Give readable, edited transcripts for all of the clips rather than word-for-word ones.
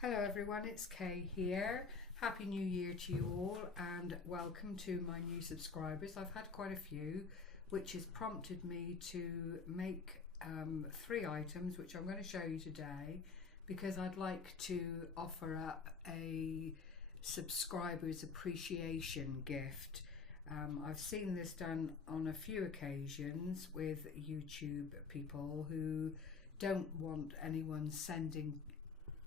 Hello everyone, it's Kay here. Happy New Year to you all and welcome to my new subscribers. I've had quite a few, which has prompted me to make 3 items which I'm going to show you today because I'd like to offer up a subscribers appreciation gift. I've seen this done on a few occasions with YouTube people who don't want anyone sending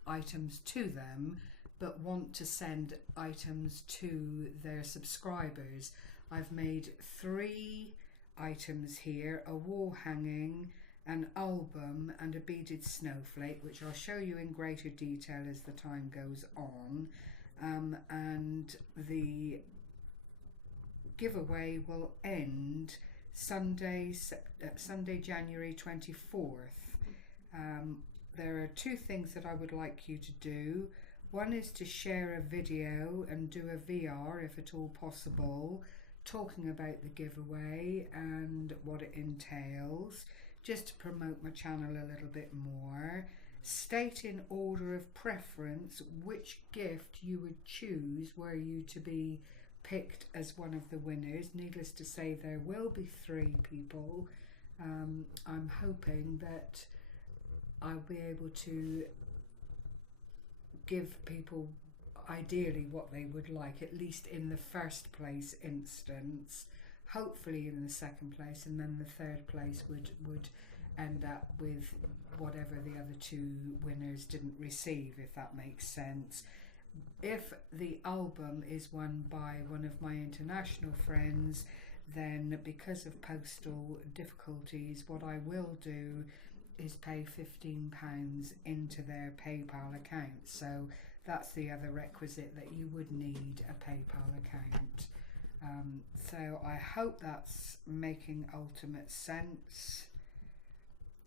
items to them but want to send items to their subscribers. I've made 3 items here: a wall hanging, an album and a beaded snowflake, which I'll show you in greater detail as the time goes on, and the giveaway will end Sunday January 24th. There are 2 things that I would like you to do. One is to share a video and do a VR, if at all possible, talking about the giveaway and what it entails, just to promote my channel a little bit more. State in order of preference which gift you would choose were you to be picked as one of the winners. Needless to say, there will be 3 people. I'm hoping that I'll be able to give people ideally what they would like, at least in the first place instance, hopefully in the second place, and then the third place would end up with whatever the other 2 winners didn't receive, if that makes sense. If the album is won by one of my international friends, then because of postal difficulties, what I will do is pay £15 into their PayPal account. So that's the other requisite, that you would need a PayPal account. So I hope that's making ultimate sense.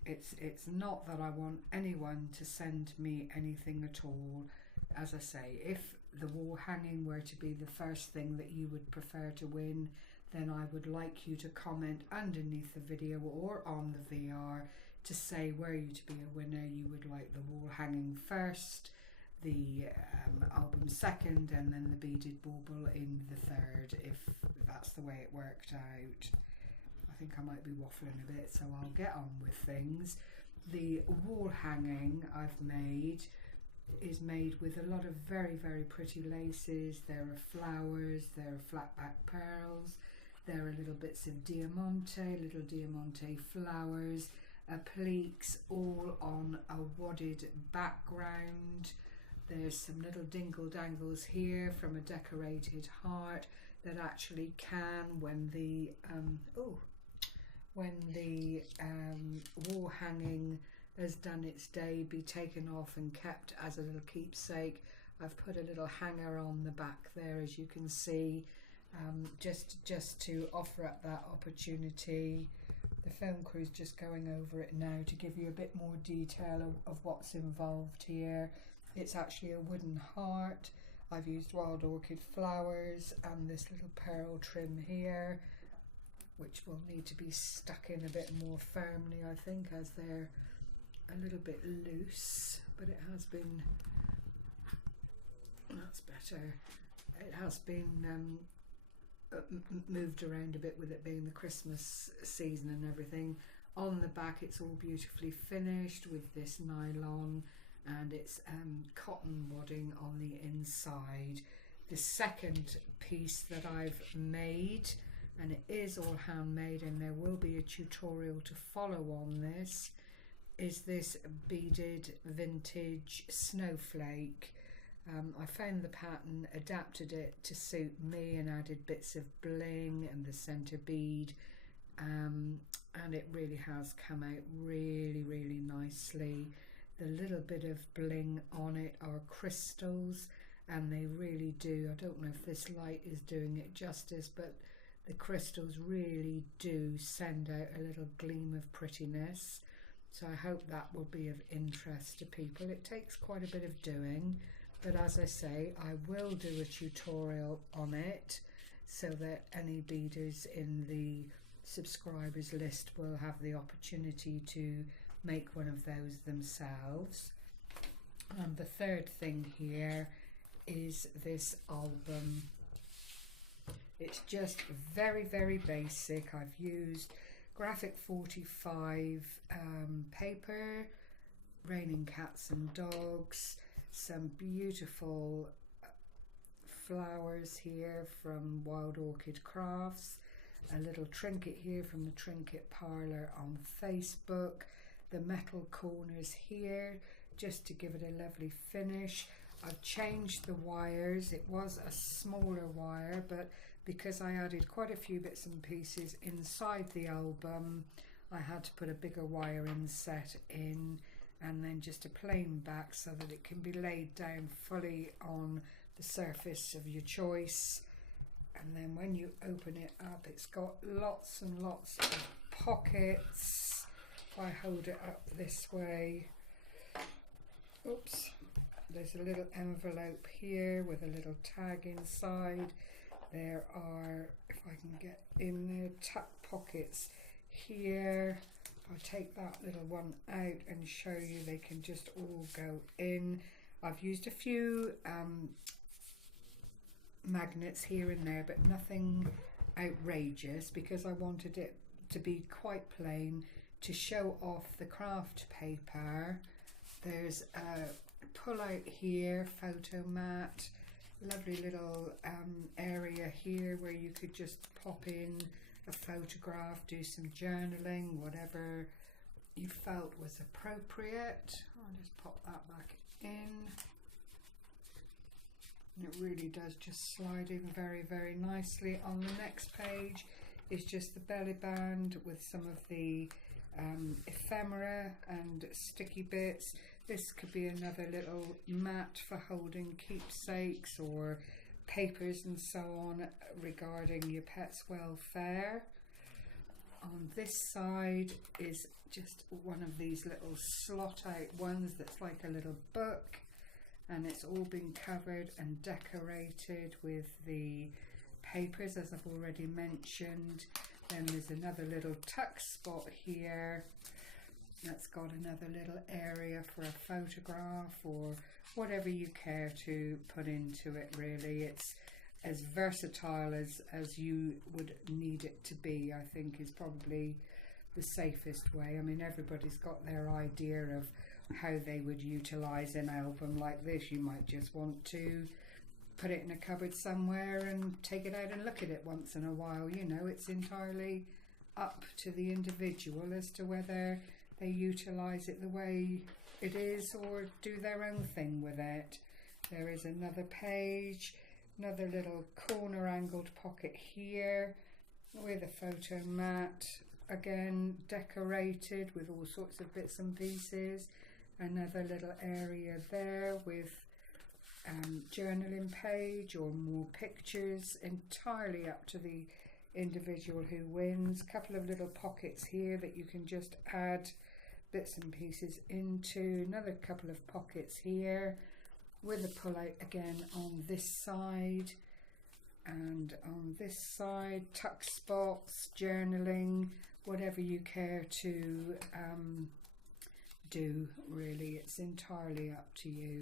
It's not that I want anyone to send me anything at all. As I say, if the wall hanging were to be the first thing that you would prefer to win, then I would like you to comment underneath the video or on the VR to say, were you to be a winner, you would like the wall hanging first, the album second, and then the beaded bauble in the third, if that's the way it worked out. I think I might be waffling a bit, so I'll get on with things. The wall hanging I've made is made with a lot of very, very pretty laces. There are flowers, there are flat back pearls, there are little bits of little diamante flowers, appliques, all on a wadded background. There's some little dingle dangles here from a decorated heart that actually can, when the wall hanging has done its day, be taken off and kept as a little keepsake. I've put a little hanger on the back there, as you can see, just to offer up that opportunity. The film crew's just going over it now to give you a bit more detail of what's involved here. It's actually a wooden heart. I've used wild orchid flowers and this little pearl trim here, which will need to be stuck in a bit more firmly, I think, as they're a little bit loose, but it has been, that's better, it has been moved around a bit with it being the Christmas season and everything. On the back it's all beautifully finished with this nylon, and it's cotton wadding on the inside. The second piece that I've made, and it is all handmade and there will be a tutorial to follow on this, is this beaded vintage snowflake. I found the pattern, adapted it to suit me and added bits of bling and the centre bead, and it really has come out really, really nicely. The little bit of bling on it are crystals, and they really do, I don't know if this light is doing it justice, but the crystals really do send out a little gleam of prettiness. So I hope that will be of interest to people. It takes quite a bit of doing, but as I say, I will do a tutorial on it so that any beaders in the subscribers list will have the opportunity to make one of those themselves. And the third thing here is this album. It's just very, very basic. I've used Graphic 45 paper, Raining Cats and Dogs, some beautiful flowers here from Wild Orchid Crafts, a little trinket here from the Trinket Parlour on Facebook, the metal corners here just to give it a lovely finish. I've changed the wires. It was a smaller wire, but because I added quite a few bits and pieces inside the album, I had to put a bigger wire inset in, and then just a plain back so that it can be laid down fully on the surface of your choice. And then when you open it up, it's got lots and lots of pockets. If I hold it up this way, oops, there's a little envelope here with a little tag inside. There are, if I can get in there, tuck pockets here. I'll take that little one out and show you they can just all go in. I've used a few magnets here and there, but nothing outrageous, because I wanted it to be quite plain to show off the craft paper. There's a pull out here, photo mat, lovely little area here where you could just pop in a photograph, do some journaling, whatever you felt was appropriate. I'll just pop that back in. And it really does just slide in very, very nicely. On the next page is just the belly band with some of the ephemera and sticky bits. This could be another little mat for holding keepsakes or papers and so on regarding your pet's welfare. On this side is just one of these little slot out ones that's like a little book, and it's all been covered and decorated with the papers, as I've already mentioned. Then there's another little tuck spot here that's got another little area for a photograph or whatever you care to put into it. Really, it's as versatile as you would need it to be, I think, is probably the safest way. I mean, everybody's got their idea of how they would utilize an album like this. You might just want to put it in a cupboard somewhere and take it out and look at it once in a while. You know, it's entirely up to the individual as to whether they utilize it the way it is or do their own thing with it. There is another page, another little corner angled pocket here with a photo mat, again decorated with all sorts of bits and pieces. Another little area there with journaling page or more pictures, entirely up to the individual who wins. Couple of little pockets here that you can just add bits and pieces into. Another couple of pockets here with a pull out again on this side, and on this side tuck spots, journaling, whatever you care to do. Really, it's entirely up to you.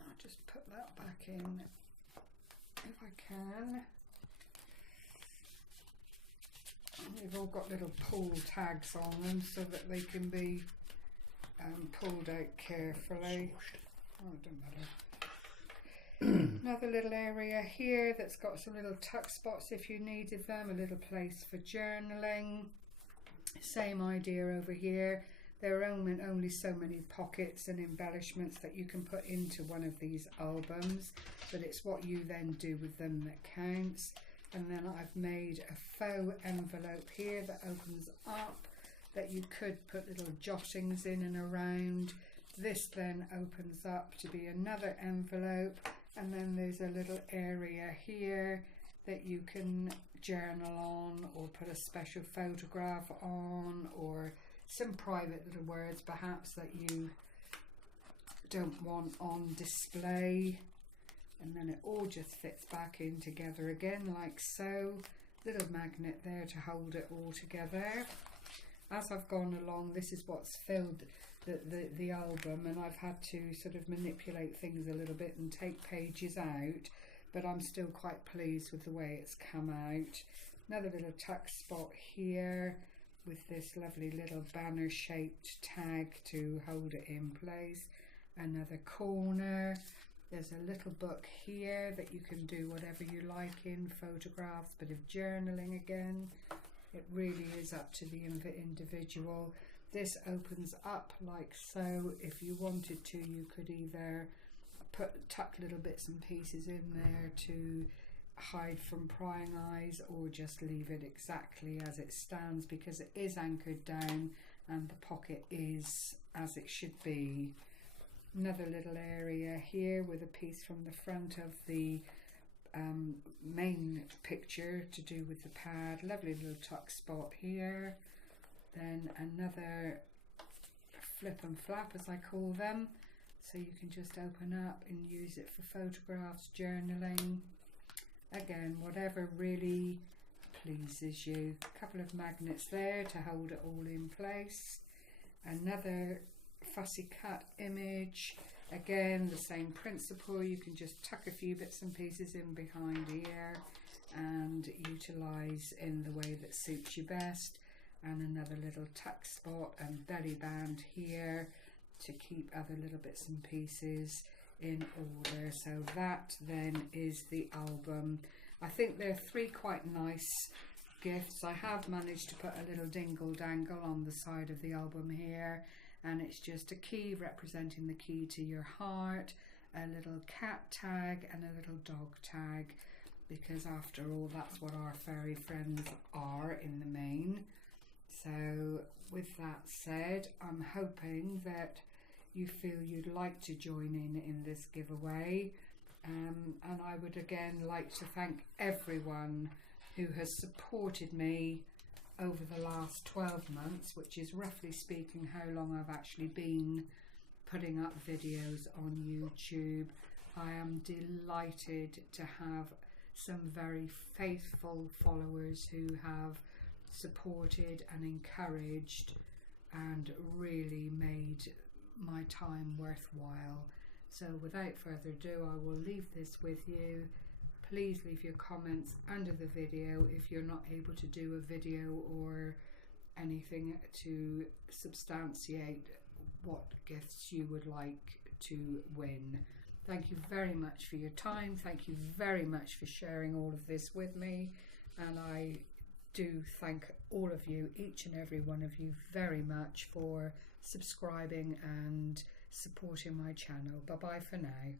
I'll just put that back in if I can. They've all got little pull tags on them so that they can be pulled out carefully. Oh, it doesn't matter. Another little area here that's got some little tuck spots if you needed them, a little place for journaling. Same idea over here. There are only so many pockets and embellishments that you can put into one of these albums, but it's what you then do with them that counts. And then I've made a faux envelope here that opens up, that you could put little jottings in and around. This then opens up to be another envelope, and then there's a little area here that you can journal on or put a special photograph on, or some private little words perhaps that you don't want on display. And then it all just fits back in together again like so. Little magnet there to hold it all together. As I've gone along, this is what's filled the album, and I've had to sort of manipulate things a little bit and take pages out, but I'm still quite pleased with the way it's come out. Another little tuck spot here with this lovely little banner shaped tag to hold it in place. Another corner. There's a little book here that you can do whatever you like in, photographs, bit of journaling again. It really is up to the individual. This opens up like so. If you wanted to, you could either tuck little bits and pieces in there to hide from prying eyes, or just leave it exactly as it stands, because it is anchored down and the pocket is as it should be. Another little area here with a piece from the front of the main picture to do with the pad. Lovely little tuck spot here. Then another flip and flap, as I call them, so you can just open up and use it for photographs, journaling, again, whatever really pleases you. A couple of magnets there to hold it all in place. Another fussy cut image, again the same principle. You can just tuck a few bits and pieces in behind here and utilize in the way that suits you best. And another little tuck spot and belly band here to keep other little bits and pieces in order. So that then is the album. I think there are 3 quite nice gifts. I have managed to put a little dingle dangle on the side of the album here, and it's just a key representing the key to your heart, a little cat tag and a little dog tag, because after all, that's what our fairy friends are in the main. So with that said, I'm hoping that you feel you'd like to join in this giveaway, and I would again like to thank everyone who has supported me over the last 12 months, which is roughly speaking how long I've actually been putting up videos on YouTube. I am delighted to have some very faithful followers who have supported and encouraged and really made my time worthwhile. So without further ado, I will leave this with you. Please leave your comments under the video if you're not able to do a video or anything to substantiate what gifts you would like to win. Thank you very much for your time. Thank you very much for sharing all of this with me, and I do thank all of you, each and every one of you, very much for subscribing and supporting my channel. Bye bye for now.